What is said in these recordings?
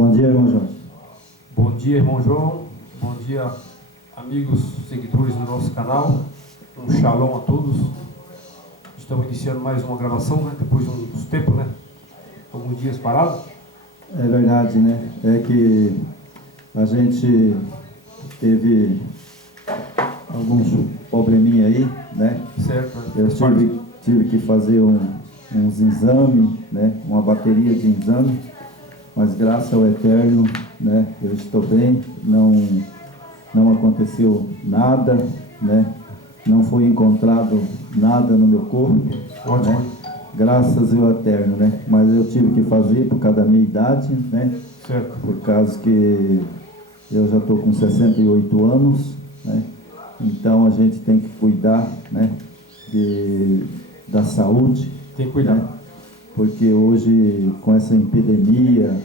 Bom dia, irmão Jorge. Bom dia, irmão João. Bom dia, amigos, seguidores do nosso canal. Um shalom a todos. Estamos iniciando mais uma gravação, né? Depois de uns tempos, né? Alguns dias parados. É verdade, né? É que a gente teve alguns probleminha aí, né? Certo. Eu tive que fazer uns exames, né? Uma bateria de exames, mas graças ao Eterno, né? Eu estou bem, não aconteceu nada, né? Não foi encontrado nada no meu corpo, Ótimo. né? Graças ao Eterno, né? Mas eu tive que fazer por causa da minha idade, né? Certo. Por causa que eu já estou com 68 anos, né? Então a gente tem que cuidar, né? Da saúde. Tem que cuidar. Né? Porque hoje, com essa epidemia,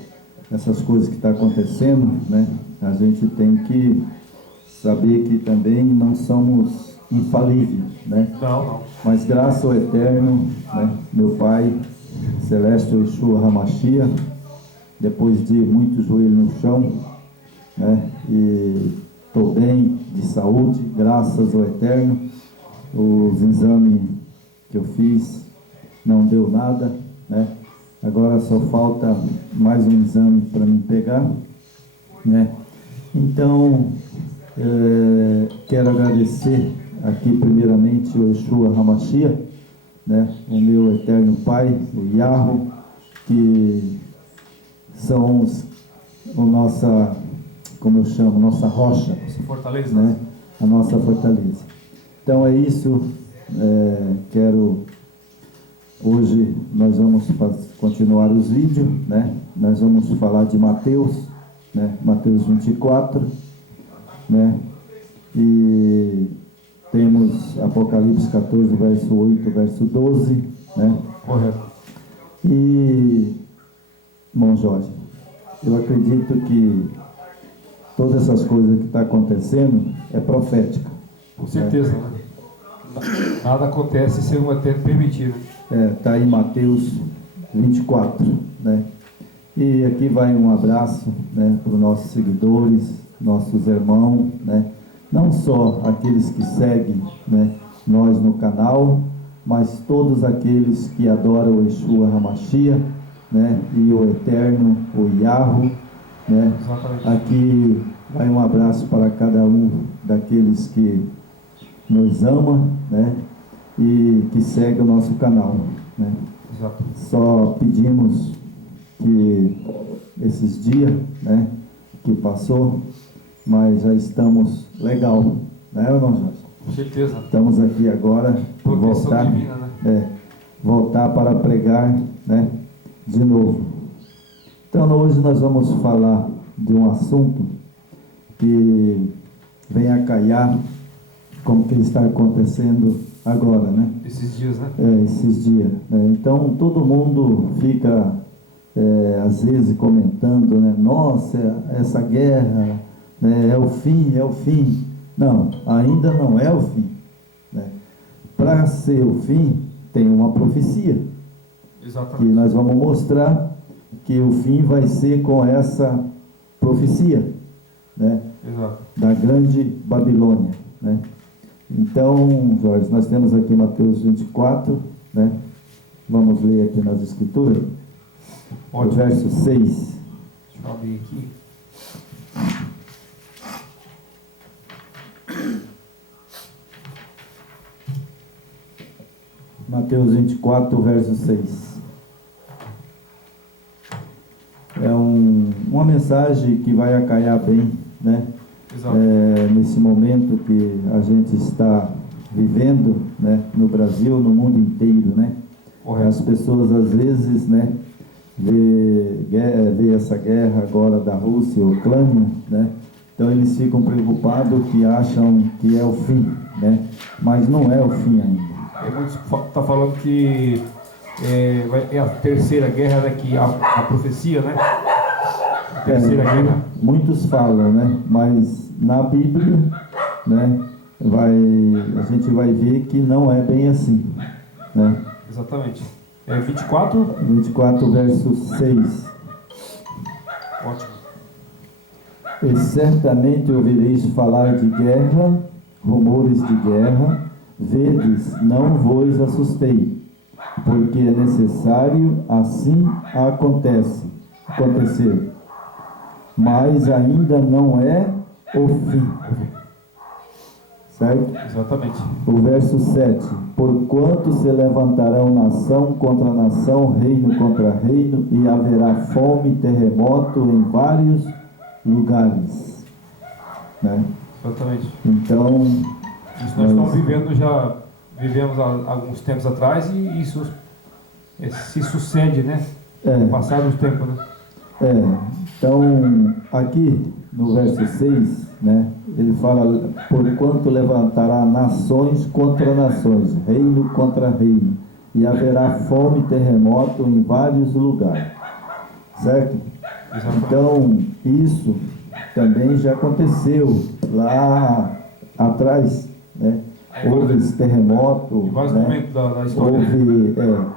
essas coisas que estão acontecendo, né? A gente tem que saber que também não somos infalíveis, né? Não. Mas graças ao Eterno, né? Meu Pai Celeste Yeshua Hamashia, depois de muito joelho no chão, né? E estou bem de saúde, graças ao Eterno. Os exames que eu fiz não deu nada, né? Agora só falta mais um exame para mim pegar, né? Então, quero agradecer aqui primeiramente o Yeshua Hamashia, né? O meu eterno Pai, o Yahweh, que são nossa, como eu chamo, nossa rocha, Nossa fortaleza. né? A nossa fortaleza. Então é isso. Hoje nós vamos continuar os vídeos, né? Nós vamos falar de Mateus, né? Mateus 24, né? E temos Apocalipse 14, verso 8, verso 12, né? Correto. E, irmão Jorge, eu acredito que todas essas coisas que estão acontecendo é profética. Com certeza, né? Nada acontece sem o Eterno permitir, né? Está aí Mateus 24, né? E aqui vai um abraço, né, para os nossos seguidores, nossos irmãos, né? Não só aqueles que seguem, né, nós no canal, mas todos aqueles que adoram o Yeshua Hamashia, né? E o Eterno, o Yahweh, né? Exatamente. Aqui vai um abraço para cada um daqueles que nos ama, né? E que segue o nosso canal, né? Exato. Só pedimos que esses dias, né, que passou, mas já estamos legal, né, irmão Jorge? Com certeza. Estamos aqui agora Proteção divina, né? Voltar para pregar, né, de novo. Então hoje nós vamos falar de um assunto que vem a calhar como que está acontecendo agora, né? Esses dias, né? Esses dias, né? Então todo mundo fica às vezes comentando, né? Nossa, essa guerra, né? É o fim. Não, ainda não é o fim, né? Para ser o fim tem uma profecia. Exatamente. Que nós vamos mostrar que o fim vai ser com essa profecia, né? Exato. Da grande Babilônia, né? Então, Jorge, nós temos aqui Mateus 24, né? Vamos ler aqui nas Escrituras, o verso 6. Deixa eu abrir aqui. Mateus 24, verso 6. É uma mensagem que vai acalhar bem, né? Exato. Nesse momento que a gente está vivendo, né, no Brasil, no mundo inteiro, né? Correto. As pessoas às vezes, né, vê essa guerra agora da Rússia e Ucrânia, né? Então eles ficam preocupados que acham que é o fim, né? Mas não é o fim ainda. Muitos tá falando que é a terceira guerra, né? Que a profecia, né? A terceira guerra. Muitos falam, né? Mas na Bíblia, né? A gente vai ver que não é bem assim, né? Exatamente. 24? 24, verso 6. Ótimo. E certamente ouvireis falar de guerra, rumores de guerra, vedes, não vos assustei, porque é necessário assim acontecer, mas ainda não é o fim. Certo? Exatamente. O verso 7. Porquanto se levantarão nação contra nação, reino contra reino, e haverá fome e terremoto em vários lugares. Né? Exatamente. Então, isso nós estamos vivendo, já vivemos há alguns tempos atrás, e isso se sucede, né? No passar do tempo, né? Então, aqui no verso 6, né, ele fala: porquanto levantará nações contra nações, reino contra reino, e haverá fome e terremoto em vários lugares. Certo? Exatamente. Então, isso também já aconteceu lá atrás, né? Houve esse terremoto, em vários né? momentos da história.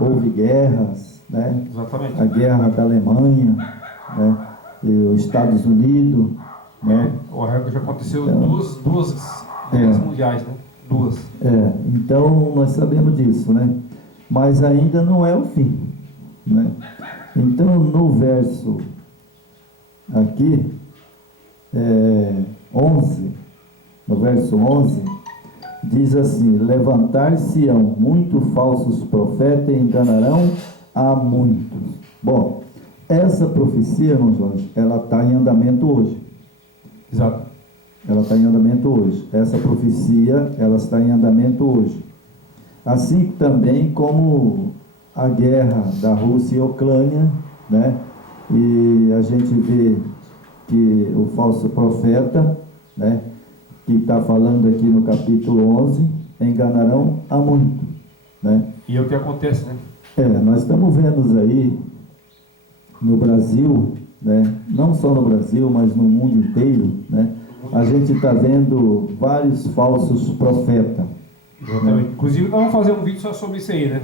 Houve guerras, né? Exatamente. A guerra da Alemanha, né? E os Estados Unidos, né? O arrego já aconteceu Então, duas guerras mundiais, né? Duas. Então nós sabemos disso, né? Mas ainda não é o fim, né? Então no verso aqui, 11, no verso 11, diz assim: levantar-se-ão muitos falsos profetas e enganarão a muitos. Bom, essa profecia, irmão Jorge, ela está em andamento hoje. Exato. Ela está em andamento hoje. Essa profecia, ela está em andamento hoje. Assim também como a guerra da Rússia e Ucrânia, né? E a gente vê que o falso profeta, né, que está falando aqui no capítulo 11, enganarão a muito, né? E é o que acontece, né? Nós estamos vendo aí no Brasil, né, não só no Brasil, mas no mundo inteiro, né, a gente está vendo vários falsos profetas. Exatamente. Né? Inclusive, nós vamos fazer um vídeo só sobre isso aí, né?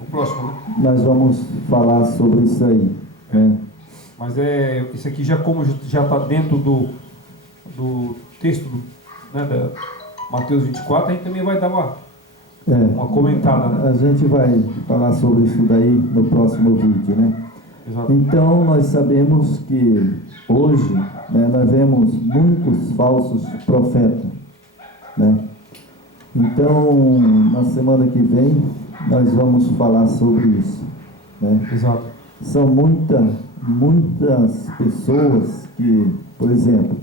O próximo, né? Nós vamos falar sobre isso aí. Né? Mas isso aqui como já está dentro do texto, né, da Mateus 24, a gente também vai dar uma comentada, né? A gente vai falar sobre isso daí no próximo vídeo, né? Exato. Então, nós sabemos que hoje, né, nós vemos muitos falsos profetas, né? Então, na semana que vem, nós vamos falar sobre isso, né? Exato. São muitas pessoas que, por exemplo,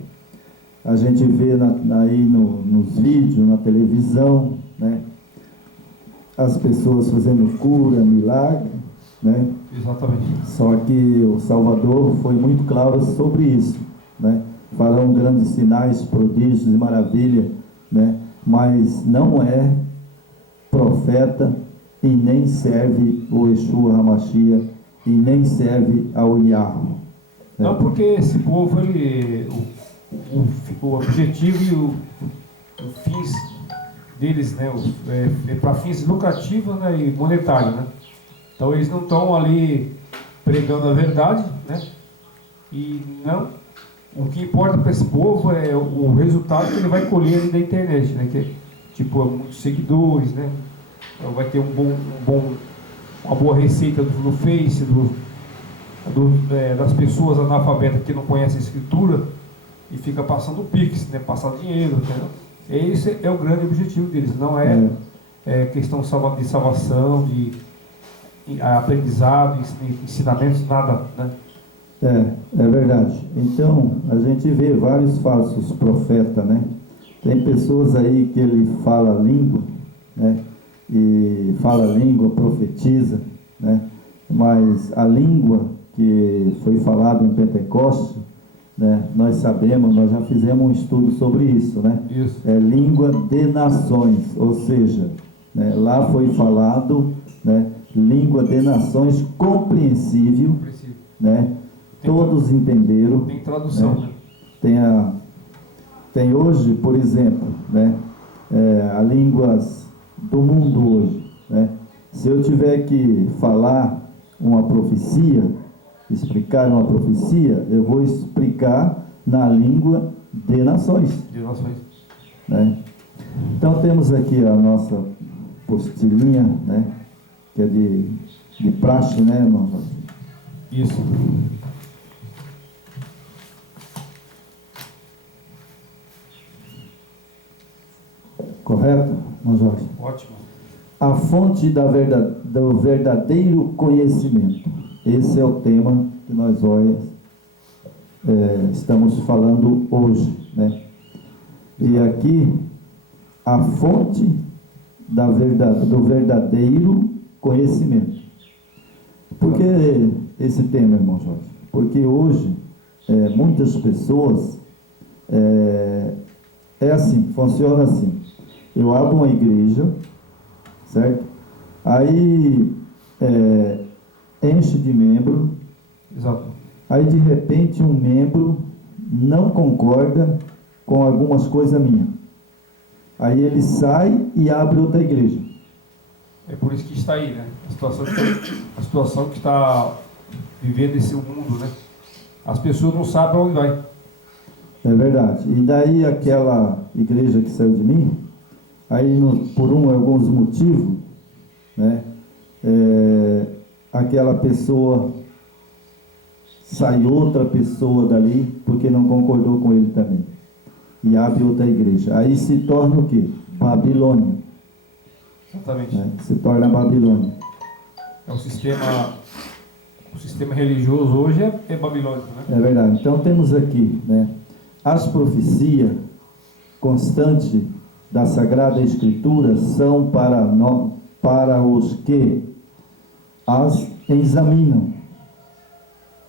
a gente vê aí nos vídeos, na televisão, né? As pessoas fazendo cura, milagre, né? Exatamente. Só que o Salvador foi muito claro sobre isso, né? Farão grandes sinais, prodígios e maravilha, né? Mas não é profeta e nem serve o Yeshua HaMashiach e nem serve ao Yahweh. Não, porque esse povo, o objetivo e o fins deles, né, para fins lucrativos, né, e monetários, né? Então eles não estão ali pregando a verdade, né? E não, o que importa para esse povo é o resultado que ele vai colher ali da internet, né? Que é, tipo, muitos seguidores, né? Então vai ter uma boa receita no Face, das pessoas analfabetas que não conhecem a escritura e fica passando o Pix, né? Passar dinheiro, entendeu? Esse é o grande objetivo deles, não é questão de salvação, de aprendizado, ensinamentos, nada, né? É verdade. Então, a gente vê vários falsos profetas, né? Tem pessoas aí que ele fala língua, né? E fala língua, profetiza, né? Mas a língua que foi falada em Pentecostes, né? Nós sabemos, nós já fizemos um estudo sobre isso, né? Isso. É língua de nações, ou seja, né? Lá foi falado, né? Língua de nações compreensível, né? Todos entenderam. Tem tradução, né? Tem hoje, por exemplo, né? As línguas do mundo hoje, né? Se eu tiver que falar uma profecia, explicar uma profecia, eu vou explicar na língua de nações. De nações. Né? Então temos aqui a nossa postilhinha, né? Que é de praxe, né, irmão? Isso. Correto, irmão Jorge? Ótimo. A fonte do verdadeiro conhecimento. Esse é o tema que nós estamos falando hoje, né? E aqui, a fonte do verdadeiro conhecimento. Por que esse tema, irmão Jorge? Porque hoje, muitas pessoas, assim, funciona assim. Eu abro uma igreja, certo? Aí, enche de membro. Exato. Aí, de repente, um membro não concorda com algumas coisas minhas. Aí ele sai e abre outra igreja. É por isso que está aí, né? A situação que está vivendo esse mundo, né? As pessoas não sabem onde vai. É verdade. E daí aquela igreja que saiu de mim, aí por alguns motivos, né? Aquela pessoa sai outra pessoa dali porque não concordou com ele também. E abre outra igreja. Aí se torna o quê? Babilônia. Exatamente. Né? Se torna Babilônia. O sistema religioso hoje é babilônico, né? É verdade. Então temos aqui, né, as profecias constantes da Sagrada Escritura são para os que as examinam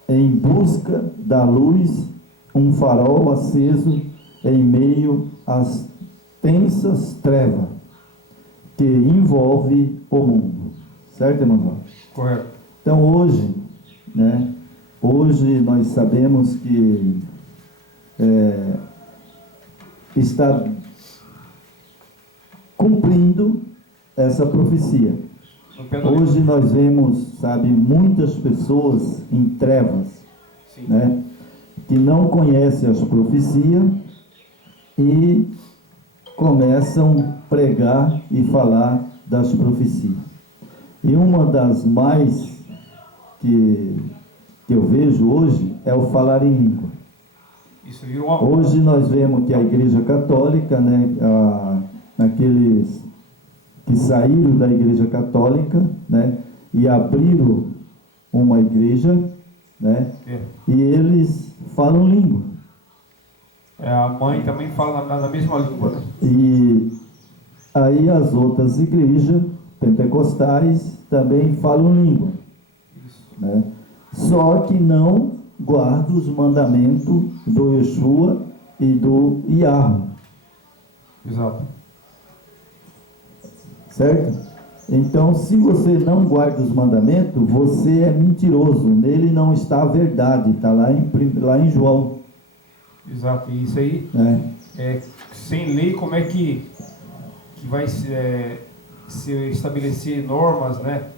em busca da luz, um farol aceso em meio às tensas trevas que envolve o mundo. Certo, irmão? Correto. Então hoje, né, hoje nós sabemos que está cumprindo essa profecia. Hoje nós vemos, sabe, muitas pessoas em trevas, né, que não conhecem as profecias e começam a pregar e falar das profecias. E uma das mais que eu vejo hoje é o falar em língua. Isso virou uma... Hoje nós vemos que a Igreja Católica, né, aqueles que saíram da Igreja Católica, né, e abriram uma igreja, né, e eles falam língua. A mãe também fala na mesma língua, né? E aí as outras igrejas pentecostais também falam língua. Né? Só que não guardam os mandamentos do Yeshua e do Yahweh. Exato. Certo? Então, se você não guarda os mandamentos, você é mentiroso. Nele não está a verdade. Está lá em João. Exato. E isso aí, sem lei, como é que vai se estabelecer normas, né?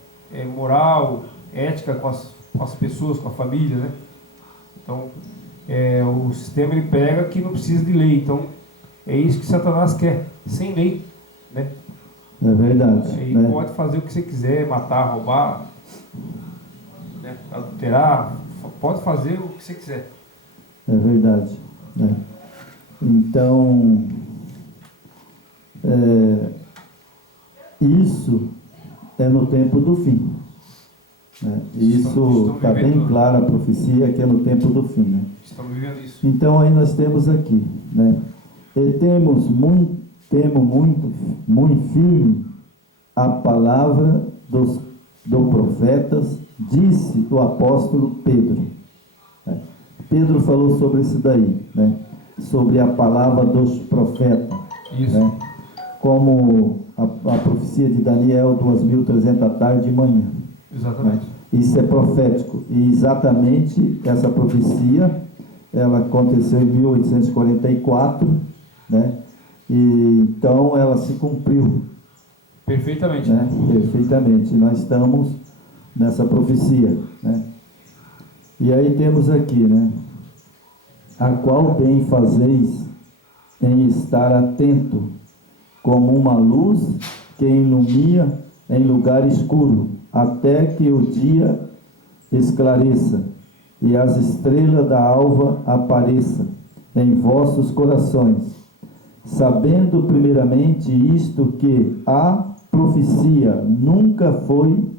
Moral, ética com as pessoas, com a família, né? Então, o sistema ele prega que não precisa de lei. Então, é isso que Satanás quer, sem lei, né? É verdade. Aí né? pode fazer o que você quiser, matar, roubar, né? Adulterar, pode fazer o que você quiser. É verdade. Né? Então, isso é no tempo do fim. Né? Isso está bem clara a profecia que é no tempo do fim. Né? Estamos vivendo isso. Então aí nós temos aqui, né? E temos muito firme a palavra do profetas, disse o apóstolo Pedro. Né? Pedro falou sobre isso daí, né? Sobre a palavra dos profetas. Isso. Né? Como a profecia de Daniel, 2.300 à tarde e manhã. Exatamente. Né? Isso é profético. E exatamente essa profecia, ela aconteceu em 1844, né? E então ela se cumpriu. Perfeitamente. Né? Perfeitamente. Nós estamos nessa profecia. Né? E aí temos aqui, né? A qual bem fazeis em estar atento, como uma luz que ilumina em lugar escuro, até que o dia esclareça e as estrelas da alva apareçam em vossos corações, sabendo primeiramente isto, que a profecia nunca foi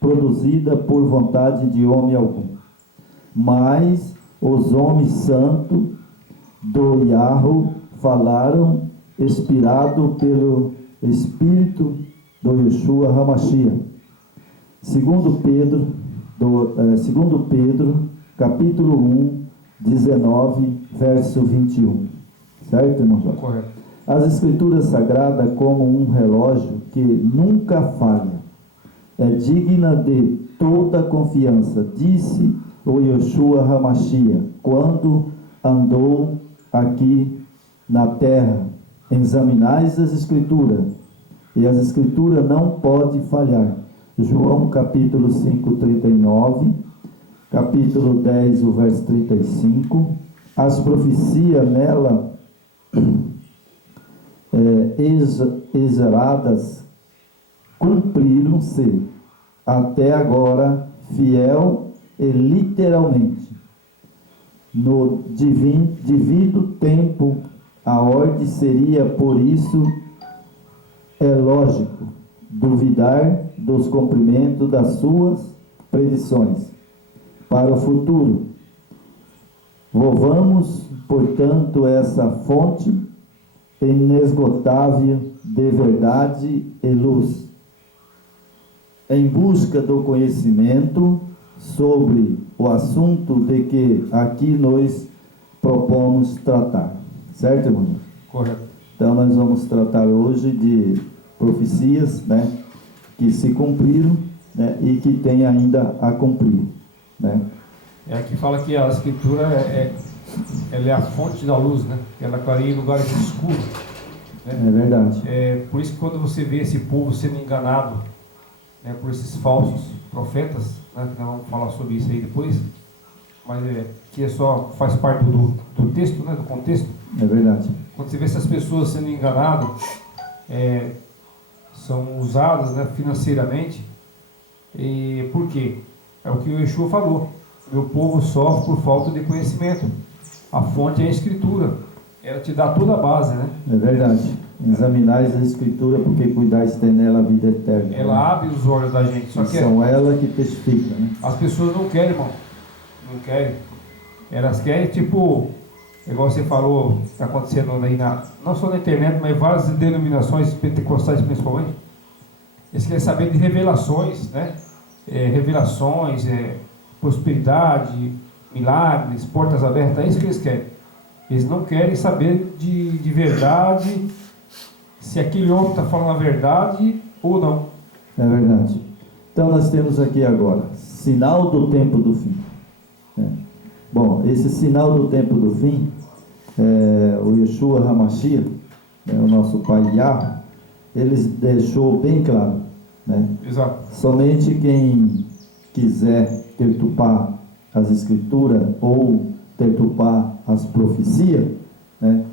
produzida por vontade de homem algum, mas os homens santos do Yahweh falaram, inspirado pelo Espírito do Yeshua Hamashiach. Segundo Pedro, capítulo 1, 19, verso 21. Certo, irmão Jorge? Correto. As Escrituras Sagradas, como um relógio que nunca falha, é digna de toda confiança, disse o Yeshua Hamashiach, quando andou aqui na terra. Examinais as Escrituras, e as Escrituras não podem falhar. João capítulo 5, 39, capítulo 10, o verso 35, as profecias nela exaradas cumpriram-se até agora, fiel e literalmente. No devido tempo, a ordem seria, por isso, é lógico duvidar dos cumprimentos das suas predições para o futuro. Louvamos, portanto, essa fonte inesgotável de verdade e luz, em busca do conhecimento sobre o assunto de que aqui nós propomos tratar. Certo, irmão? Correto. Então nós vamos tratar hoje de profecias, né, que se cumpriram, né, e que tem ainda a cumprir, né? É aqui fala que a Escritura ela é a fonte da luz, né? Ela clareia em lugares escuros, né? É verdade. É por isso que quando você vê esse povo sendo enganado, né, por esses falsos profetas, né, que nós vamos falar sobre isso aí depois, mas que faz parte do texto, né, do contexto. É verdade. Quando você vê essas pessoas sendo enganadas, são usadas, né, financeiramente. E por quê? É o que o Yeshua falou: meu povo sofre por falta de conhecimento. A fonte é a Escritura, ela te dá toda a base, né? É verdade. Examinais a Escritura, porque cuidais ter nela a vida eterna. Ela abre os olhos da gente. Só que são ela que testifica, né? As pessoas não querem, irmão. Não querem. Elas querem, tipo, igual você falou, está acontecendo aí não só na internet, mas várias denominações pentecostais principalmente. Eles querem saber de revelações, né? Revelações, prosperidade, milagres, portas abertas, é isso que eles querem. Eles não querem saber de verdade, se aquele homem está falando a verdade ou não. É verdade. Então nós temos aqui agora, sinal do tempo do fim. Bom, esse sinal do tempo do fim, o Yeshua Hamashiach, o nosso Pai Yahweh, ele deixou bem claro, né? Exato. Somente quem quiser perturbar as Escrituras ou perturbar as profecias, né,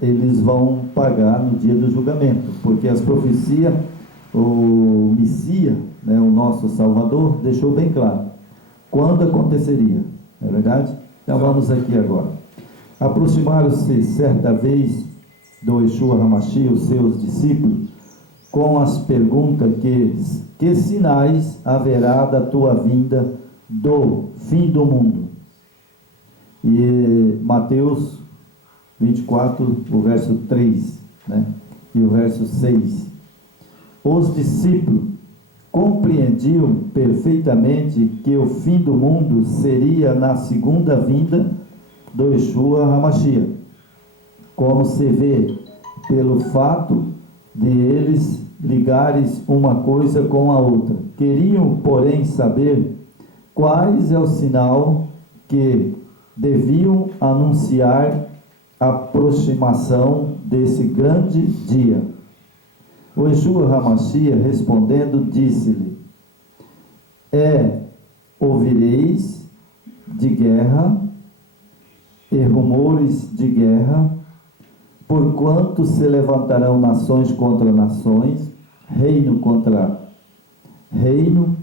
eles vão pagar no dia do julgamento, porque as profecias, o Messias, né, o nosso Salvador, deixou bem claro quando aconteceria, não é verdade? Então vamos aqui agora. Aproximaram-se certa vez do Yeshua Hamashiach, os seus discípulos, com as perguntas: que sinais haverá da tua vinda do fim do mundo? E Mateus 24, o verso 3, né, e o verso 6. Os discípulos compreendiam perfeitamente que o fim do mundo seria na segunda vinda do Yeshua Hamashiach, como se vê pelo fato de eles ligares uma coisa com a outra. Queriam, porém, saber quais é o sinal que deviam anunciar a aproximação desse grande dia. O Yeshua Hamashiach, respondendo, disse-lhe: é o ouvireis de guerra e rumores de guerra, porquanto se levantarão nações contra nações, reino contra reino,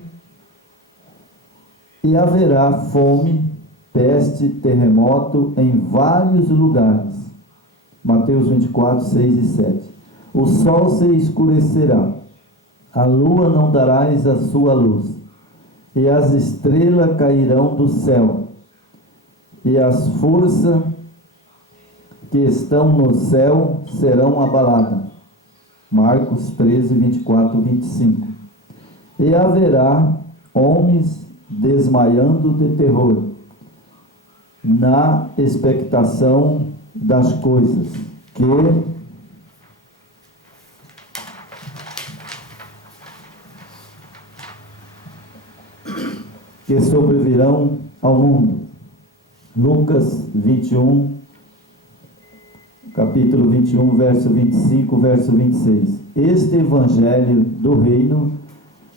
e haverá fome, peste, terremoto em vários lugares. Mateus 24, 6 e 7. O sol se escurecerá, a lua não darás a sua luz, e as estrelas cairão do céu, e as forças que estão no céu serão abaladas. Marcos 13, 24, 25. E haverá homens desmaiando de terror, na expectação das coisas que sobrevirão ao mundo. Lucas 21, capítulo 21, verso 25, verso 26. Este evangelho do reino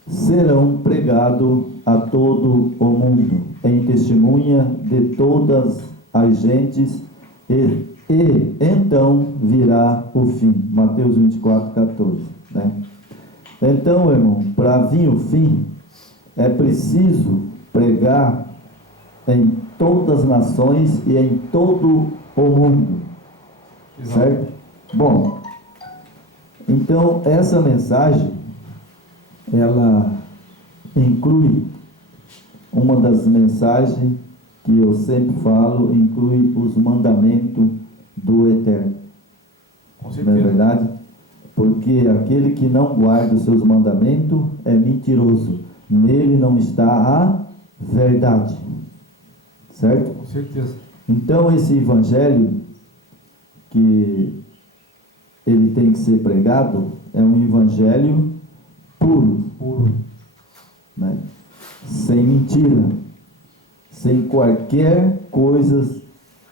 serão pregado a todo o mundo, em testemunha de todas as gentes, e então virá o fim. Mateus 24, 14. Né? Então, irmão, para vir o fim, é preciso pregar em todas as nações e em todo o mundo. Exato. Certo? Bom, então essa mensagem, ela inclui uma das mensagens que eu sempre falo, inclui os mandamentos do Eterno. Com certeza. Não é verdade? Porque aquele que não guarda os seus mandamentos é mentiroso. Nele não está a verdade. Certo? Com certeza. Então esse evangelho que ele tem que ser pregado é um evangelho puro, né? Sem mentira, sem qualquer coisa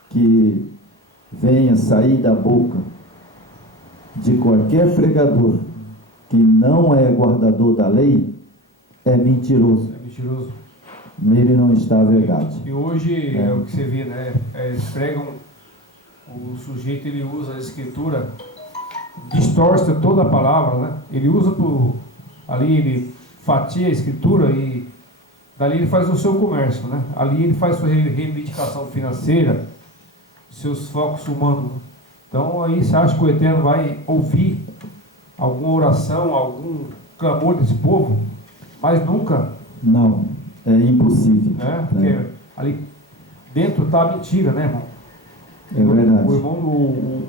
que venha sair da boca de qualquer pregador que não é guardador da lei, é mentiroso. É mentiroso. Nele não está a verdade. E hoje é o que você vê, né? Eles pregam, o sujeito ele usa a escritura, distorce toda a palavra, né? Ele usa ali, ele fatia a escritura e dali ele faz o seu comércio, né? Ali ele faz sua reivindicação financeira, seus focos humanos. Então aí você acha que o Eterno vai ouvir alguma oração, algum clamor desse povo? Mas nunca. Não, é impossível. Né? Porque ali dentro está a mentira, né, irmão? É verdade. O irmão,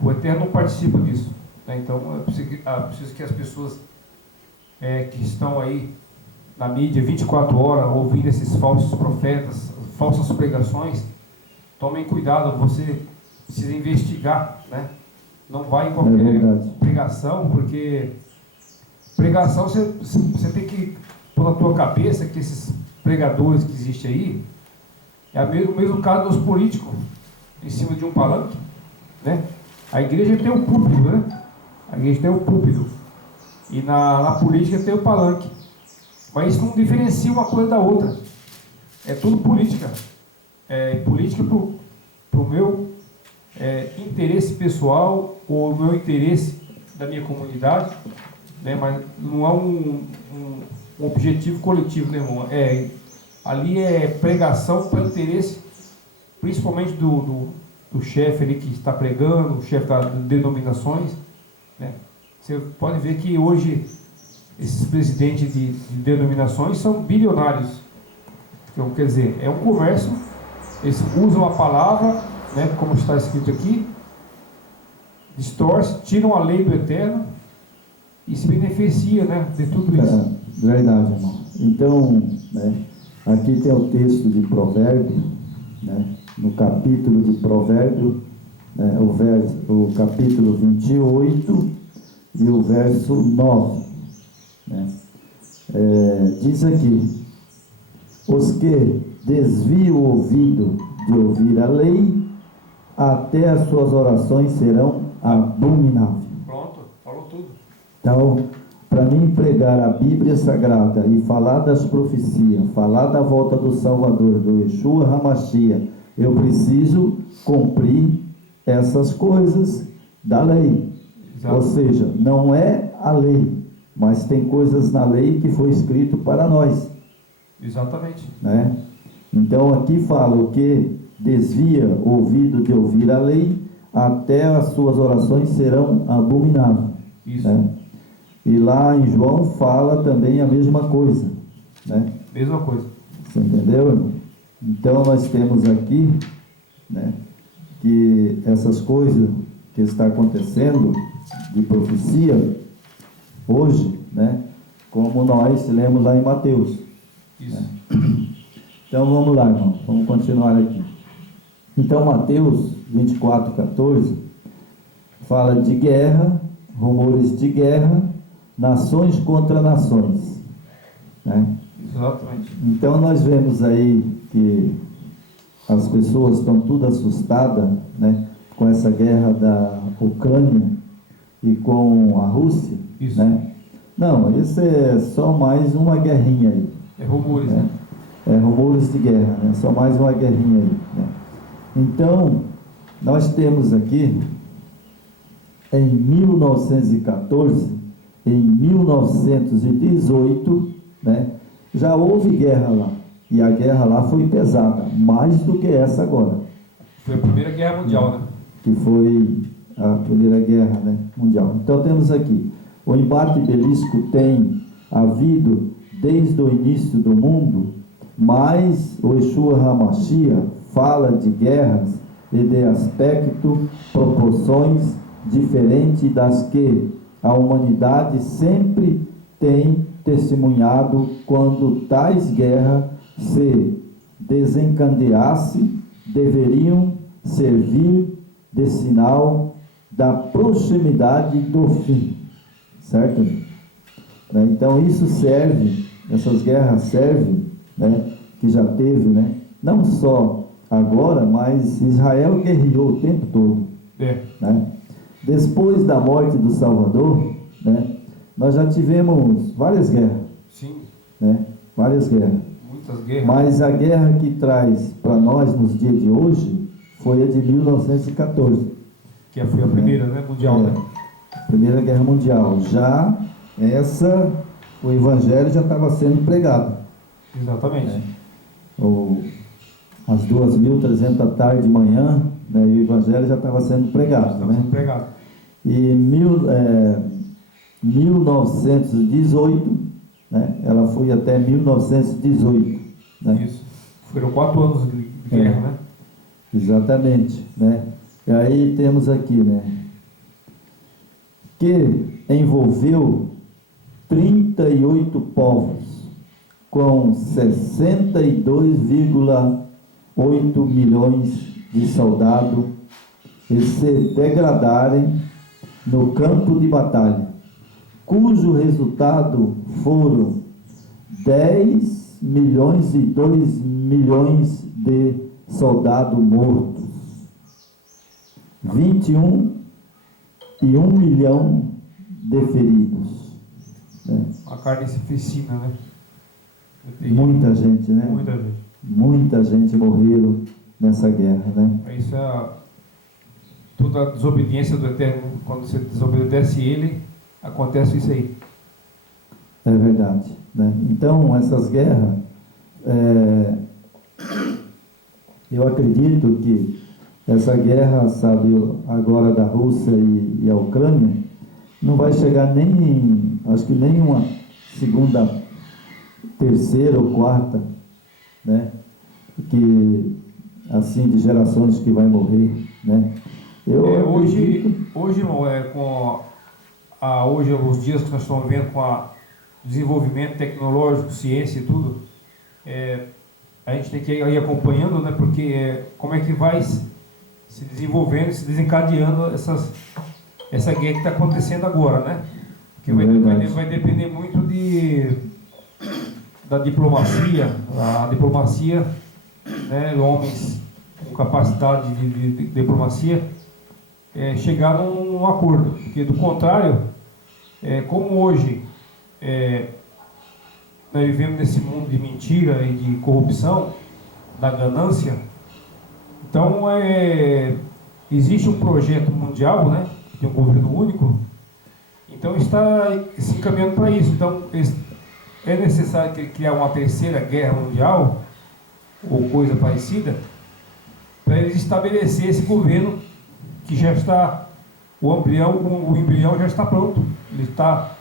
o Eterno não participa disso. Né? Então é preciso que as pessoas que estão aí na mídia 24 horas ouvindo esses falsos profetas, falsas pregações, tomem cuidado, você precisa investigar, né? Não vai em qualquer pregação, porque pregação você tem que pôr na tua cabeça que esses pregadores que existem aí é o mesmo caso dos políticos em cima de um palanque, né? A igreja tem o púlpito, né? A igreja tem o púlpito e na política tem o palanque, mas isso não diferencia uma coisa da outra, é tudo política, política pro meu interesse pessoal ou o meu interesse da minha comunidade, né? Mas não é um objetivo coletivo, né, irmão? Ali é pregação para interesse, principalmente do chefe ali que está pregando, o chefe das denominações, né? Você pode ver que hoje esses presidentes de denominações são bilionários. Então, quer dizer, é um comércio, eles usam a palavra, né, como está escrito aqui, distorce, tiram a lei do Eterno e se beneficia, né, de tudo isso. Verdade, irmão. Então, né, aqui tem o texto de Provérbio, né, no capítulo de Provérbio, né, o capítulo 28 e o verso 9. Né, diz aqui: os que desviam o ouvido de ouvir a lei, até as suas orações serão abomináveis. Pronto, falou tudo. Então, para mim pregar a Bíblia Sagrada e falar das profecias, falar da volta do Salvador, do Yeshua HaMashiach, eu preciso cumprir essas coisas da lei. Exato. Ou seja, não é a lei, mas tem coisas na lei que foi escrito para nós. Exatamente. Né? Então aqui fala: o que desvia o ouvido de ouvir a lei, até as suas orações serão abomináveis. Isso. Né? E lá em João fala também a mesma coisa. Né? Mesma coisa. Você entendeu, irmão? Então nós temos aqui, né, que essas coisas que está acontecendo de profecia hoje, né, como nós lemos lá em Mateus. Isso. Né? Então vamos lá, irmão, vamos continuar aqui. Então Mateus 24:14 fala de guerra, rumores de guerra, nações contra nações. Né? Exatamente. Então nós vemos aí que as pessoas estão tudo assustadas, né, com essa guerra da Ucrânia e com a Rússia. Isso. Né? Não, isso é só mais uma guerrinha aí. É rumores, né? É rumores de guerra, né? Só mais uma guerrinha aí. Né? Então, nós temos aqui, em 1914, em 1918, né, já houve guerra lá. E a guerra lá foi pesada, mais do que essa agora. Foi a Primeira Guerra Mundial, né? Que foi a Primeira Guerra, né, Mundial. Então temos aqui: o embate belístico tem havido desde o início do mundo, mas o Yeshua HaMashiach fala de guerras e de aspecto, proporções diferentes das que a humanidade sempre tem testemunhado. Quando tais guerras se desencadeasse, deveriam servir de sinal da proximidade do fim, certo? Então isso serve, essas guerras servem, né, que já teve, né, não só agora, mas Israel guerreou o tempo todo. Né? Depois da morte do Salvador, né, nós já tivemos várias guerras. Sim. Né? Várias guerras. Muitas guerras. Mas a guerra que traz para nós nos dias de hoje foi a de 1914. Que foi a primeira, né? Mundial, né? Primeira Guerra Mundial. Já essa, o Evangelho já estava sendo pregado. Exatamente. Né? Às 2.300 da tarde de manhã, né, e o Evangelho já estava sendo pregado. Estava sendo pregado. E 1918, né, ela foi até 1918. Né? Isso. Foram 4 anos de guerra, né? Exatamente. Né? E aí temos aqui, né, que envolveu 38 povos, com 62,8 milhões de soldados, e se degradarem no campo de batalha, cujo resultado foram 10 milhões e 2 milhões de soldados mortos, 21 e 1 milhão de feridos. Né? A carnificina, né? Muita gente, né? Muita gente. Muita gente morreram nessa guerra, né? Isso é toda a desobediência do Eterno. Quando você desobedece ele, acontece isso aí. É verdade, né? Então, essas guerras, eu acredito que essa guerra, sabe, agora da Rússia e a Ucrânia, não vai chegar nem, acho que nem uma segunda, terceira ou quarta, né? Que, assim, de gerações que vai morrer, né? Hoje, irmão, hoje, os dias que nós estamos vendo com o desenvolvimento tecnológico, ciência e tudo, a gente tem que ir acompanhando, né? Porque como é que vai se desenvolvendo, se desencadeando essa guerra que está acontecendo agora, né? Porque vai depender muito da diplomacia, a diplomacia, né? Homens com capacidade de diplomacia, chegar num acordo, porque do contrário, como hoje Nós vivemos nesse mundo de mentira e de corrupção, da ganância. Então, existe um projeto mundial, né, de um governo único, então está se encaminhando para isso. Então, é necessário criar uma terceira guerra mundial, ou coisa parecida, para eles estabelecer esse governo que já está, o embrião já está pronto. Ele está,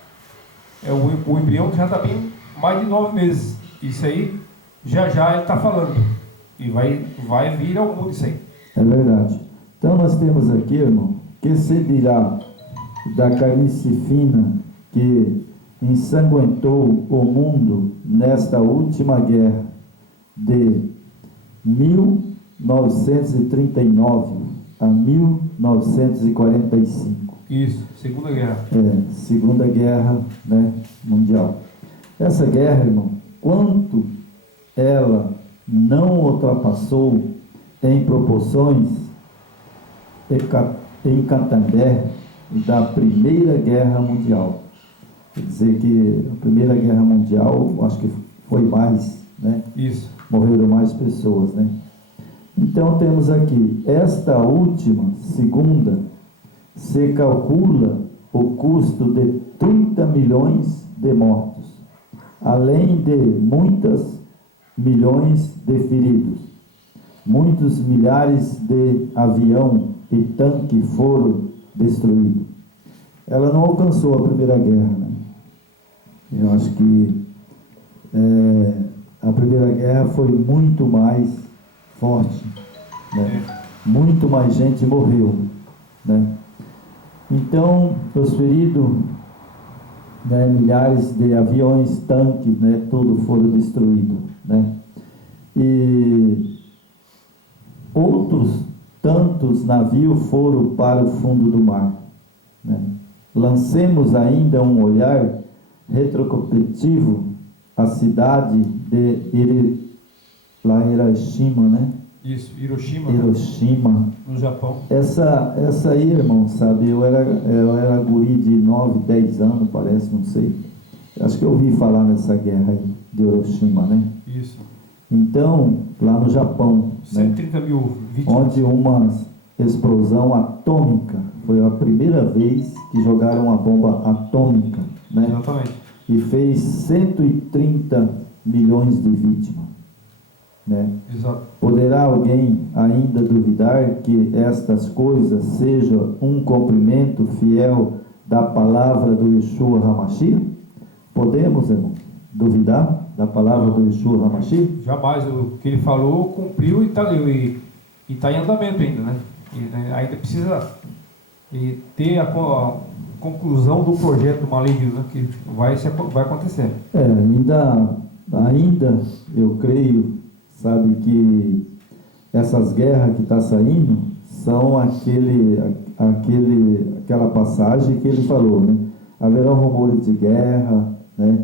o embrião já está bem mais de 9 meses. Isso aí, já ele está falando. E vai vir ao mundo isso aí. É verdade. Então nós temos aqui, irmão, que se dirá da carnice fina que ensanguentou o mundo nesta última guerra de 1939 a 1945. Isso, Segunda Guerra. Segunda Guerra, né, Mundial. Essa guerra, irmão, quanto ela não ultrapassou em proporções em Cantander da Primeira Guerra Mundial. Quer dizer que a Primeira Guerra Mundial, acho que foi mais, né? Isso. Morreram mais pessoas, né? Então temos aqui, esta última, segunda, se calcula o custo de 30 milhões de mortos, além de muitas milhões de feridos. Muitos milhares de avião e tanque foram destruídos. Ela não alcançou a Primeira Guerra, né? Eu acho que a Primeira Guerra foi muito mais forte, né? Muito mais gente morreu, né? Então, os feridos, né, milhares de aviões, tanques, né, tudo foram destruídos, né? E outros tantos navios foram para o fundo do mar, né? Lancemos ainda um olhar retrospectivo à cidade de Hiroshima, né? Isso, Hiroshima. Hiroshima. No Japão. Essa aí, irmão, sabe, eu era guri de 9, 10 anos, parece, não sei. Acho que eu ouvi falar nessa guerra aí de Hiroshima, né? Isso. Então, lá no Japão, 130 mil vítimas. onde uma explosão atômica, foi a primeira vez que jogaram uma bomba atômica, né? Exatamente. E fez 130 milhões de vítimas, né? Exato. Poderá alguém ainda duvidar que estas coisas sejam um cumprimento fiel da palavra do Yeshua HaMashiach? Podemos, irmão, duvidar da palavra do Yeshua HaMashiach? Jamais. O que ele falou, cumpriu e está em andamento ainda, né? Ainda precisa ter a conclusão do projeto maligno, né? Que vai acontecer. Ainda eu creio, sabe, que essas guerras que estão saindo são aquela passagem que ele falou, né? Haverá rumores de guerra, né?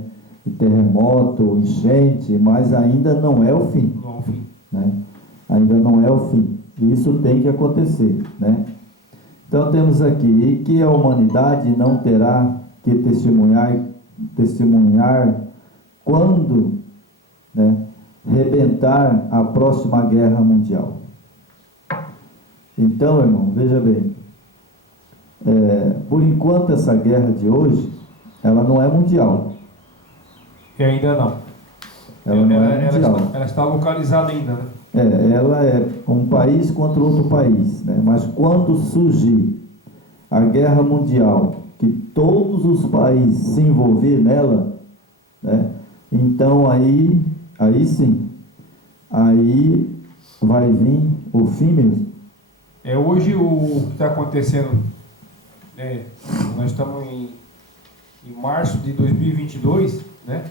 De terremoto, enchente, mas ainda não é o fim. Não é o fim. Né? Ainda não é o fim. Isso tem que acontecer, né? Então temos aqui, e que a humanidade não terá que testemunhar quando, né, rebentar a próxima guerra mundial. Então, irmão, veja bem, por enquanto essa guerra de hoje, ela não é mundial. E ainda não. Ela não é mundial. Ela está localizada ainda, né? Ela é um país contra outro país, né? Mas quando surgir a guerra mundial, que todos os países se envolver nela, né? Então aí sim, aí vai vir o fim mesmo. Hoje o que está acontecendo, nós estamos em março de 2022, né?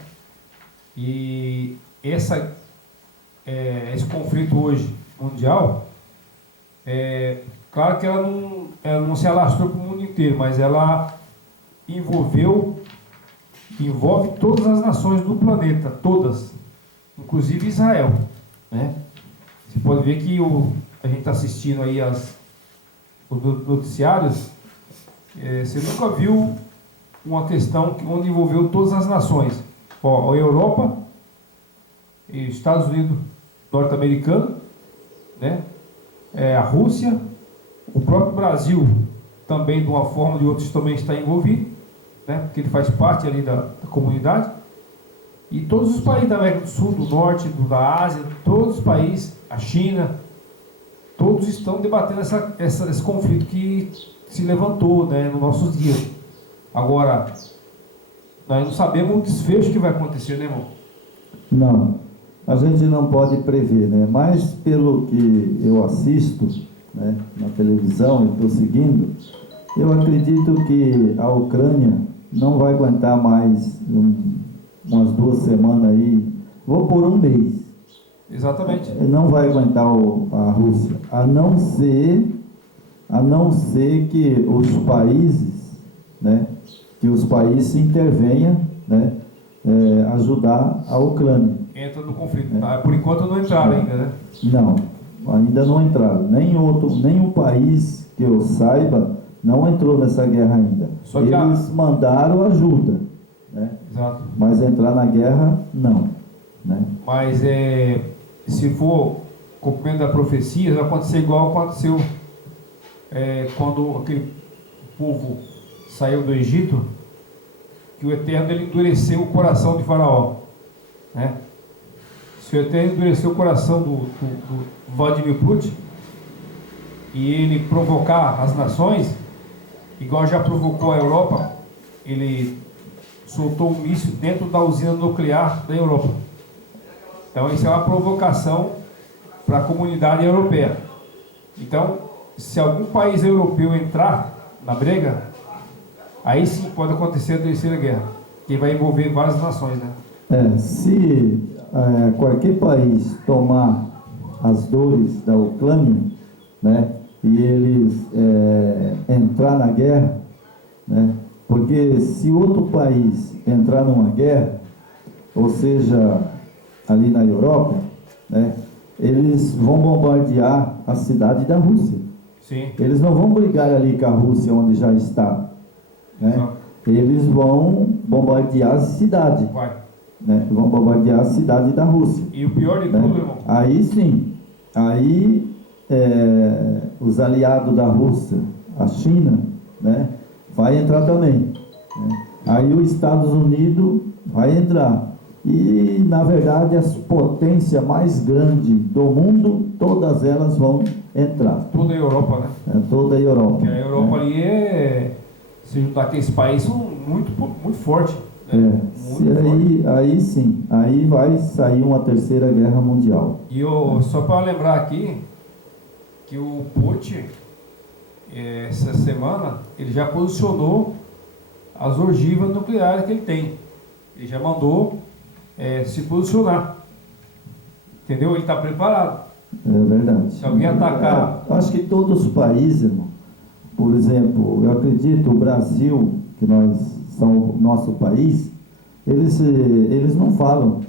E esse conflito hoje mundial, claro que ela não se alastrou para o mundo inteiro, mas ela envolve todas as nações do planeta, todas, inclusive Israel, né? Você pode ver que a gente está assistindo aí os noticiários, você nunca viu uma questão onde envolveu todas as nações. Ó, a Europa, e Estados Unidos norte-americano, né? A Rússia, o próprio Brasil também, de uma forma ou de outra, também está envolvido, né? Porque ele faz parte ali da comunidade. E todos os países da América do Sul, do Norte, da Ásia, todos os países, a China, todos estão debatendo esse conflito que se levantou, né, nos nossos dias. Agora, nós não sabemos o desfecho que vai acontecer, né, irmão? Não, a gente não pode prever, né? Mas pelo que eu assisto, né, na televisão e estou seguindo, eu acredito que a Ucrânia não vai aguentar mais umas 2 semanas aí, vou por um mês. Exatamente. Não vai aguentar a Rússia, a não ser que os países, né, que os países intervenham, né, ajudar a Ucrânia. Entra no conflito. Por enquanto não entraram ainda, né? Não, ainda não entraram. Nenhum país que eu saiba não entrou nessa guerra ainda. Só que eles mandaram ajuda, né? Exato. Mas entrar na guerra, não, né? Mas se for cumprimento da profecia, vai acontecer igual aconteceu quando aquele povo saiu do Egito, que o Eterno ele endureceu o coração de Faraó, né? Se o Eterno endureceu o coração do Vladimir Putin e ele provocar as nações, igual já provocou a Europa, ele soltou um míssil dentro da usina nuclear da Europa. Então isso é uma provocação para a comunidade europeia. Então, se algum país europeu entrar na briga, aí sim pode acontecer a terceira guerra, que vai envolver várias nações, né? Se qualquer país tomar as dores da Ucrânia, né, e eles entrar na guerra, né, porque se outro país entrar numa guerra, ou seja, ali na Europa, né, eles vão bombardear a cidade da Rússia. Sim. Eles não vão brigar ali com a Rússia onde já está, né? Eles vão bombardear a cidade. Vai. Né? Vão bombardear a cidade da Rússia. E o pior de né? tudo, irmão? Aí sim, aí os aliados da Rússia, a China, né, vai entrar também. Né? Aí os Estados Unidos vai entrar. E, na verdade, as potências mais grandes do mundo, todas elas vão entrar. Toda a Europa, né? Toda a Europa. Porque a Europa ali se juntar aqueles países, são muito fortes. Né? Aí sim, aí vai sair uma terceira guerra mundial. E só para lembrar aqui, que o Putin, essa semana, ele já posicionou as ogivas nucleares que ele tem. Ele já mandou se posicionar. Entendeu? Ele está preparado. É verdade. Se alguém atacar... acho que todos os países, irmão, por exemplo, eu acredito, o Brasil, que nós somos nosso país, eles não falam,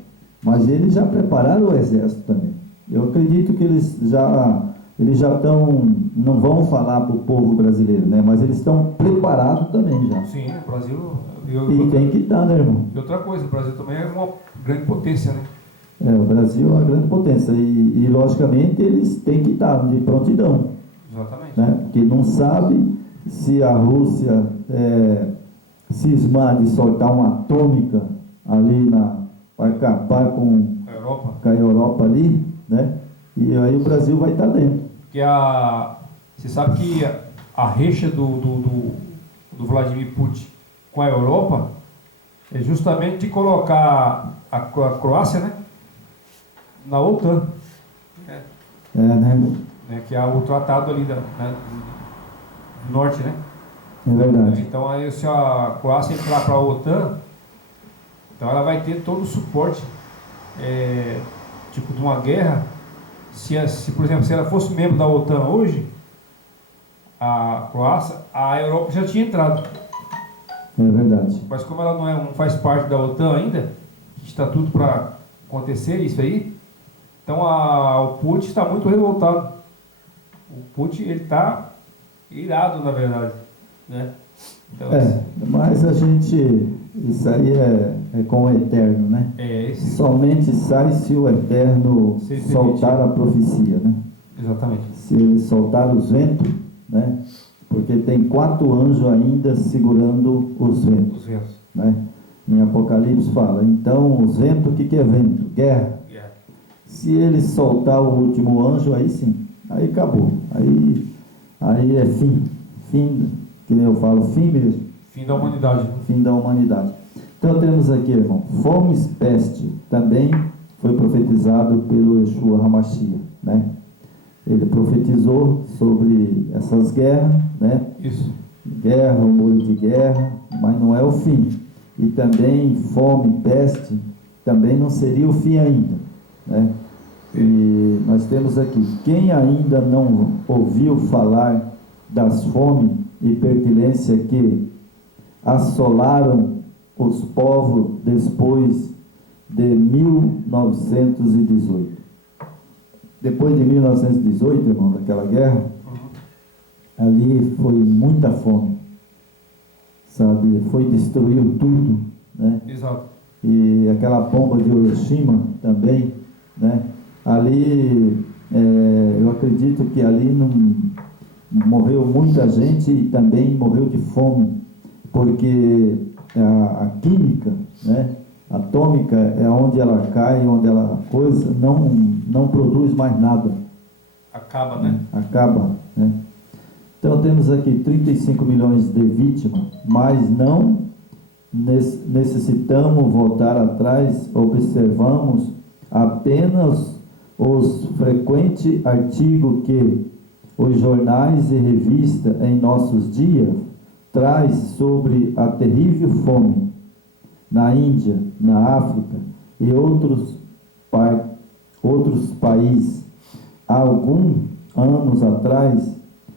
mas eles já prepararam o exército também. Eu acredito que eles já estão, não vão falar para o povo brasileiro, né? Mas eles estão preparados também já. Sim, o Brasil... E tem que estar, né, irmão? E outra coisa, o Brasil também é uma grande potência, né? O Brasil é uma grande potência e logicamente eles têm que estar de prontidão. Exatamente. Né? Porque não sabe se a Rússia cismar de soltar uma atômica ali vai acabar com a Europa ali, né? E aí o Brasil vai estar dentro. Porque você sabe que a rixa do Vladimir Putin com a Europa é justamente de colocar a Croácia, né, na OTAN. Né? Que é o tratado ali do norte, né? É verdade. Então aí, se a Croácia entrar para a OTAN, então ela vai ter todo o suporte tipo de uma guerra. Se por exemplo, se ela fosse membro da OTAN hoje, a Croácia, a Europa já tinha entrado. É verdade. Mas como ela não faz parte da OTAN ainda, está tudo para acontecer isso aí, então o Putin está muito revoltado. O Putin, ele está irado, na verdade, né? Então, mas a gente, isso aí é com o Eterno, né? Somente sai se o Eterno soltar a profecia, né? Exatamente. Se ele soltar os ventos, né? Porque tem 4 anjos ainda segurando os ventos. Os ventos. Né? Em Apocalipse fala, então os ventos, o que é vento? Guerra. Se ele soltar o último anjo, aí sim, aí acabou. Aí é fim, que nem eu falo, fim mesmo. Fim da humanidade. Fim da humanidade. Então temos aqui, irmão, fome e peste, também foi profetizado pelo Yeshua HaMashiach, né? Ele profetizou sobre essas guerras, né? Isso. Guerra, rumor de guerra, mas não é o fim. E também fome, peste, também não seria o fim ainda, né? E nós temos aqui, quem ainda não ouviu falar das fomes e pestilência que assolaram os povos depois de 1918. Depois de 1918, irmão, daquela guerra, ali foi muita fome, sabe? Foi destruiu tudo, né? Exato. E aquela bomba de Hiroshima também, né? Ali, eu acredito que ali não morreu muita gente e também morreu de fome, porque a química, né, atômica é onde ela cai, onde ela coisa, não produz mais nada. Acaba, né? Acaba, né? Então temos aqui 35 milhões de vítimas, mas não necessitamos voltar atrás, observamos apenas os frequentes artigos que os jornais e revistas em nossos dias traz sobre a terrível fome na Índia, na África e outros países. Há alguns anos atrás,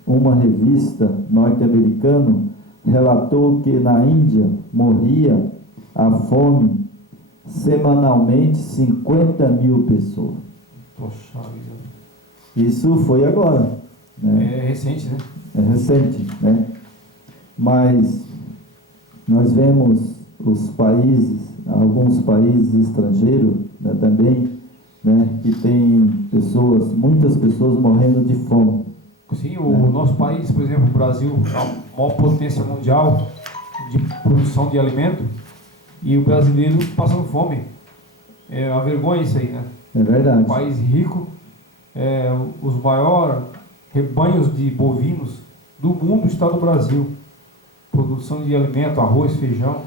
uma revista norte-americana relatou que na Índia morria a fome semanalmente 50 mil pessoas. Poxa vida. Isso foi agora, né? É recente, né? É recente, né? Mas nós vemos os países, alguns países estrangeiros, né, também, né, que tem pessoas, muitas pessoas morrendo de fome. Sim, o nosso país, por exemplo, o Brasil, é a maior potência mundial de produção de alimento, e o brasileiro passando fome. É uma vergonha isso aí, né? É verdade. Um país rico, os maiores rebanhos de bovinos do mundo está no Brasil. Produção de alimento, arroz, feijão,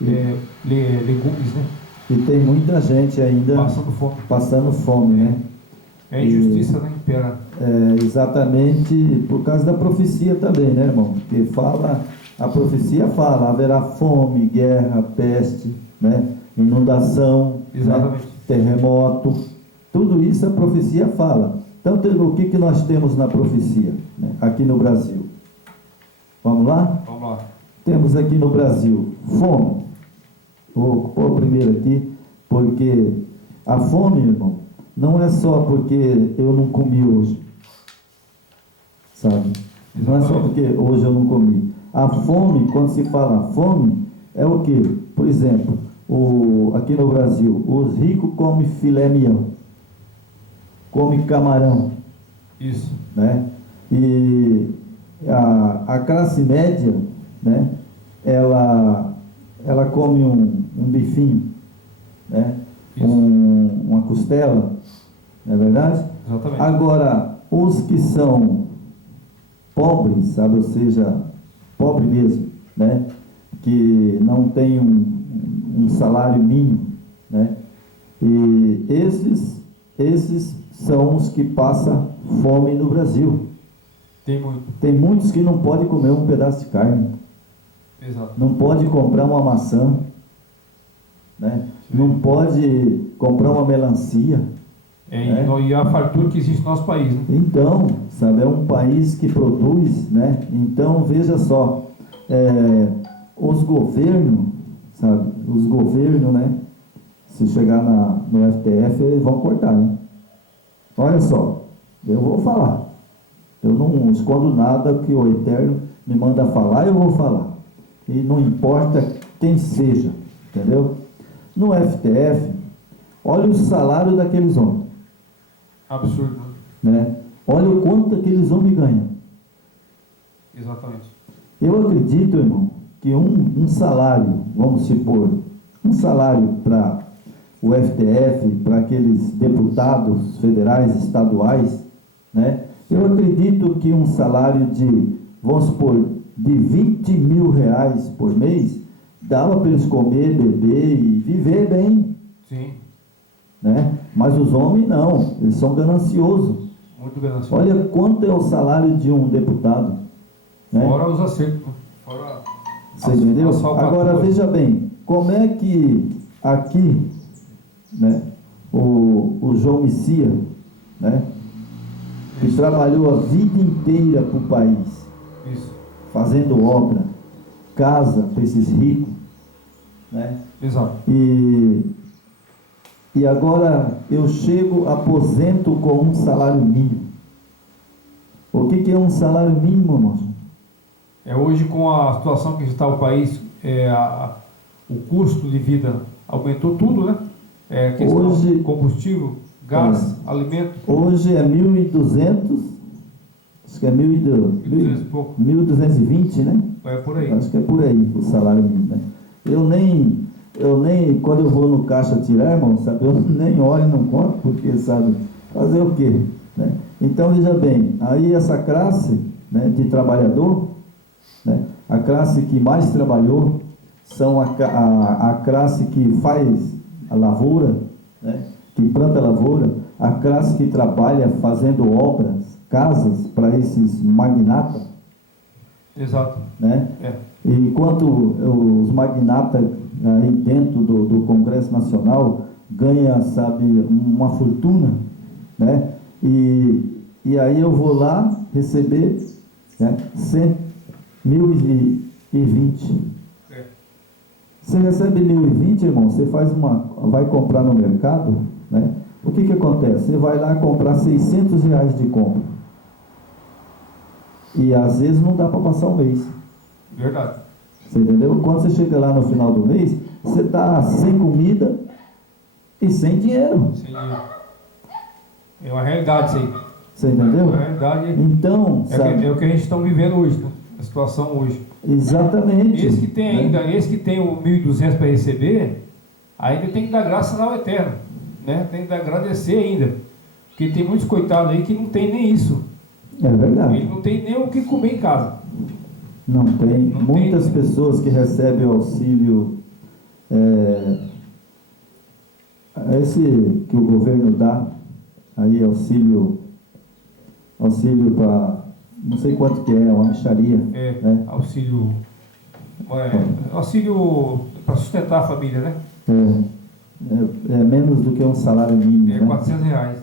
legumes, né? E tem muita gente ainda passando fome, né? É injustiça, né? Impera. Exatamente por causa da profecia também, né, irmão? Que fala, a profecia fala, haverá fome, guerra, peste, né? Inundação, né? Terremoto, tudo isso a profecia fala. Então, o que nós temos na profecia, né, aqui no Brasil? Vamos lá? Vamos lá. Temos aqui no Brasil fome. Vou pôr primeiro aqui, porque a fome, irmão, não é só porque eu não comi hoje, sabe? Não é só porque hoje eu não comi. A fome, quando se fala fome, é o quê? Por exemplo, aqui no Brasil, os ricos comem filé mignon, comem camarão. Isso. Né? E a classe média, né? Ela come um bifinho, né? Uma costela, não é verdade? Exatamente. Agora, os que são pobres, sabe, ou seja, pobre mesmo, né? Que não tem um salário mínimo, né? E esses são os que passam fome no Brasil. Tem muitos que não podem comer um pedaço de carne. Exato. Não pode comprar uma maçã, né? Não pode comprar uma melancia. Né? E a fartura que existe no nosso país, né? Então, sabe, é um país que produz, né? Então, veja só, os governos, sabe, né? Se chegar no STF, eles vão cortar, hein? Olha só, eu vou falar. Eu não escondo nada que o Eterno me manda falar, eu vou falar. E não importa quem seja, entendeu? No FTF, olha o salário daqueles homens. Absurdo, Né? Olha o quanto aqueles homens ganham. Exatamente. Eu acredito, irmão, que um salário, vamos supor, um salário para o FTF, para aqueles deputados federais, estaduais, né? Eu acredito que um salário de, vamos supor, de 20 mil reais por mês, dava para eles comer, beber e viver bem. Sim. Né? Mas os homens não, eles são gananciosos. Muito ganancioso. Olha quanto é o salário de um deputado. Né? Fora os acertos. Fora Você entendeu? Agora veja bem, como é que aqui, né, o João Messias, né, que trabalhou a vida inteira para o país, Isso. fazendo obra, casa para esses ricos, né? Exato. E agora eu chego, aposento com um salário mínimo. O que é um salário mínimo, irmão? Hoje, com a situação que está o país, o custo de vida aumentou tudo, né? Questão Hoje, de combustível, gás, alimento. Hoje é 1.200, acho que é 1.200 e pouco. 1.220, né? É por aí. Acho que é por aí o salário mínimo, né? Eu nem, quando eu vou no caixa tirar, irmão, sabe, eu nem olho, não conto, porque, sabe, fazer o quê? Né? Então, veja bem, aí essa classe, né, de trabalhador, né, a classe que mais trabalhou, são a classe que faz a lavoura, né, que planta a lavoura, a classe que trabalha fazendo obras, casas para esses magnatas. Exato. Né? Enquanto os magnatas aí dentro do Congresso Nacional ganham, sabe, uma fortuna, né? E aí eu vou lá receber, né, 1.020. Você recebe 1.020, irmão, você vai comprar no mercado, né? O que acontece? Você vai lá comprar R$600 de compra. E às vezes não dá para passar um mês. Verdade. Você entendeu? Quando você chega lá no final do mês, você está sem comida e sem dinheiro. Sem dinheiro. É uma realidade isso aí. Você entendeu? É uma realidade. Então, sabe? É o que a gente está vivendo hoje, né? A situação hoje. Exatamente. Esse que tem ainda, né? esse que tem o 1.200 para receber, ainda tem que dar graças ao Eterno, né? Tem que agradecer ainda. Porque tem muitos coitados aí que não tem nem isso. É verdade. Ele não tem nem o que comer em casa. Não tem. Não Muitas tem. pessoas que recebem o auxílio, esse que o governo dá, aí auxílio para, não sei quanto que é, uma mixaria. Né? Auxílio para sustentar a família, né? É menos do que um salário mínimo. É né? R$400.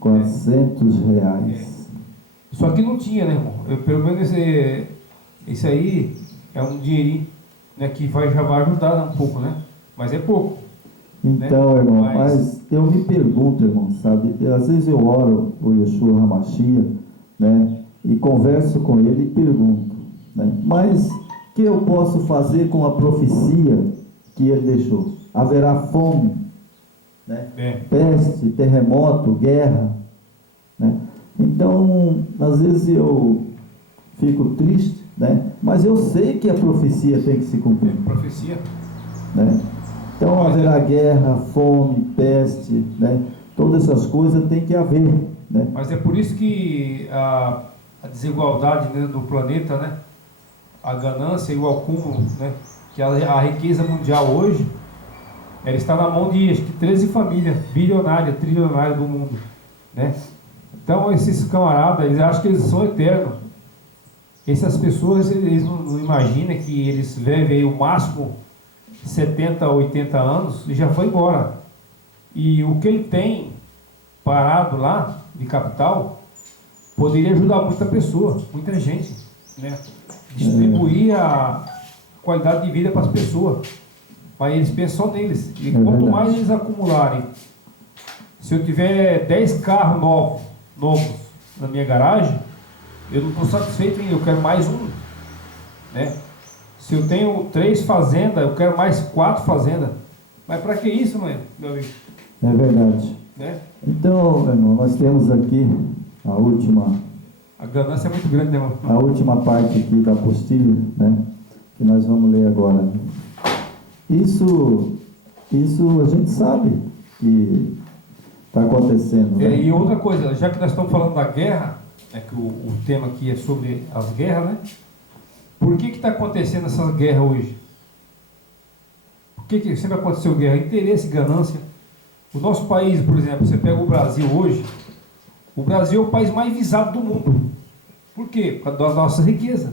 R$400. Só que não tinha, né, irmão? Pelo menos esse aí é um dinheirinho, né, que já vai ajudar um pouco, né? Mas é pouco. Então, né? Irmão, mas eu me pergunto, irmão, sabe? Às vezes eu oro por Yeshua HaMashiach, né? E converso com ele e pergunto, né? Mas o que eu posso fazer com a profecia que ele deixou? Haverá fome, né? Peste, terremoto, guerra, né? Então, às vezes eu fico triste, né? Mas eu sei que a profecia tem que se cumprir. Profecia. Né? Então haverá guerra, fome, peste, né? Todas essas coisas tem que haver. Né? Mas é por isso que a desigualdade, né, do planeta, né? A ganância e o acúmulo, né? Que a riqueza mundial hoje, ela está na mão de, acho que, 13 famílias bilionárias, trilionárias do mundo, né? Então esses camaradas, eles acham que eles são eternos. Essas pessoas, eles não imaginam que eles vivem aí o máximo 70, 80 anos e já foi embora. E o que ele tem parado lá de capital poderia ajudar muita pessoa, muita gente, né? Distribuir a qualidade de vida para as pessoas. Mas eles pensam só neles. E quanto mais eles acumularem, se eu tiver 10 carros novos na minha garagem, Eu não estou satisfeito ainda, eu quero mais um, né? Se eu tenho 3 fazendas, eu quero mais 4 fazendas. Mas para que isso, meu amigo? É verdade. Né? Então, irmão, nós temos aqui a última ganância é muito grande, né, irmão? a última parte aqui da apostila, né? Que nós vamos ler agora. Né? Isso a gente sabe que está acontecendo. Né? E outra coisa, já que nós estamos falando da guerra, né, que o tema aqui é sobre as guerras, né? Por que está acontecendo essas guerras hoje? Por que sempre aconteceu guerra? Interesse, ganância. O nosso país, por exemplo, você pega o Brasil hoje, o Brasil é o país mais visado do mundo. Por quê? Por causa da nossa riqueza.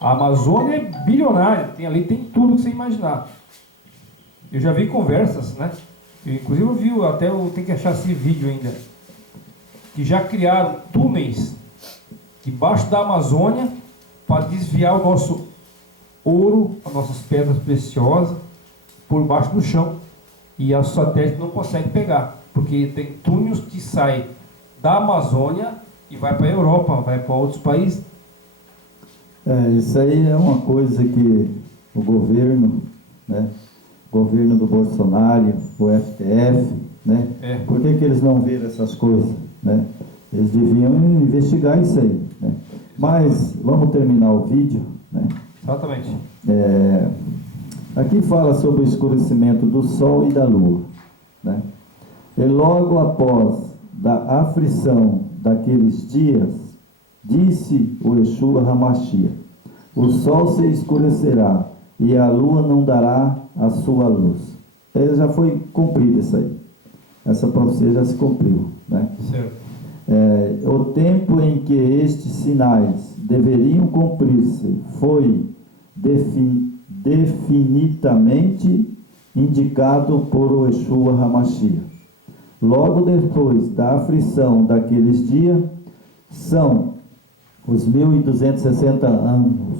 A Amazônia é bilionária, ali tem tudo que você imaginar. Eu já vi conversas, né? Inclusive eu vi, até eu tenho que achar esse vídeo ainda, que já criaram túneis debaixo da Amazônia para desviar o nosso ouro, as nossas pedras preciosas, por baixo do chão. E a satélite não consegue pegar, porque tem túneis que saem da Amazônia e vai para a Europa, vai para outros países. Isso aí é uma coisa que o governo, né? O governo do Bolsonaro, o STF, né? Por que eles não viram essas coisas, né? Eles deviam investigar isso aí, né? Mas vamos terminar o vídeo, né? Exatamente. Aqui fala sobre o escurecimento do sol e da lua, né? E logo após da aflição daqueles dias, disse o Yeshua Hamashia: o sol se escurecerá e a lua não dará a sua luz. Já foi cumprido isso aí. Essa profecia já se cumpriu, né? Certo. O tempo em que estes sinais deveriam cumprir-se foi definitivamente indicado por o Yeshua Hamashia. Logo depois da aflição daqueles dias, são os 1260 anos